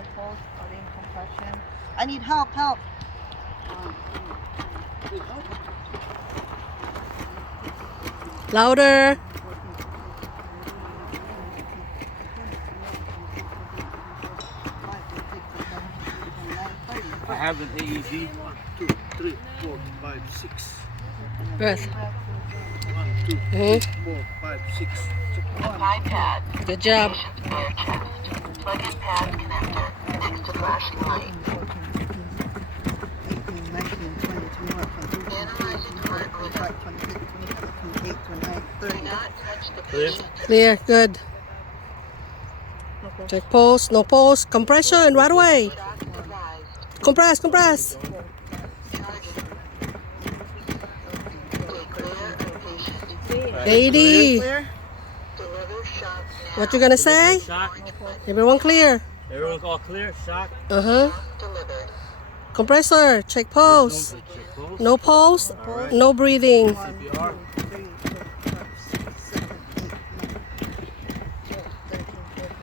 no pulse, or in compression. I need help. Louder. I have an AED. 1, 2, 3, 4, 5, 6. Breath. 1, 2, 3, Mhm. 4, 5, 6. iPad. Good job. Patient's bare chest. Plug-in pad connector next to flashing light. 18, 19, 20, 21, 22, 23, 24, 25, 26, 27, 28, 29, Do 30. not touch the Clear? patient. Clear. Good. Check pulse. No pulse. Compression right away. Shock advised. Compress. Charging. Stay clear of patient. AD. Clear? Deliver shock now. What you gonna say? Shock. Everyone clear. Everyone's all clear. Shock. Uh-huh. Shock delivered. Compressor. Check pulse. Check pulse. No pulse. All right. No breathing. CPR.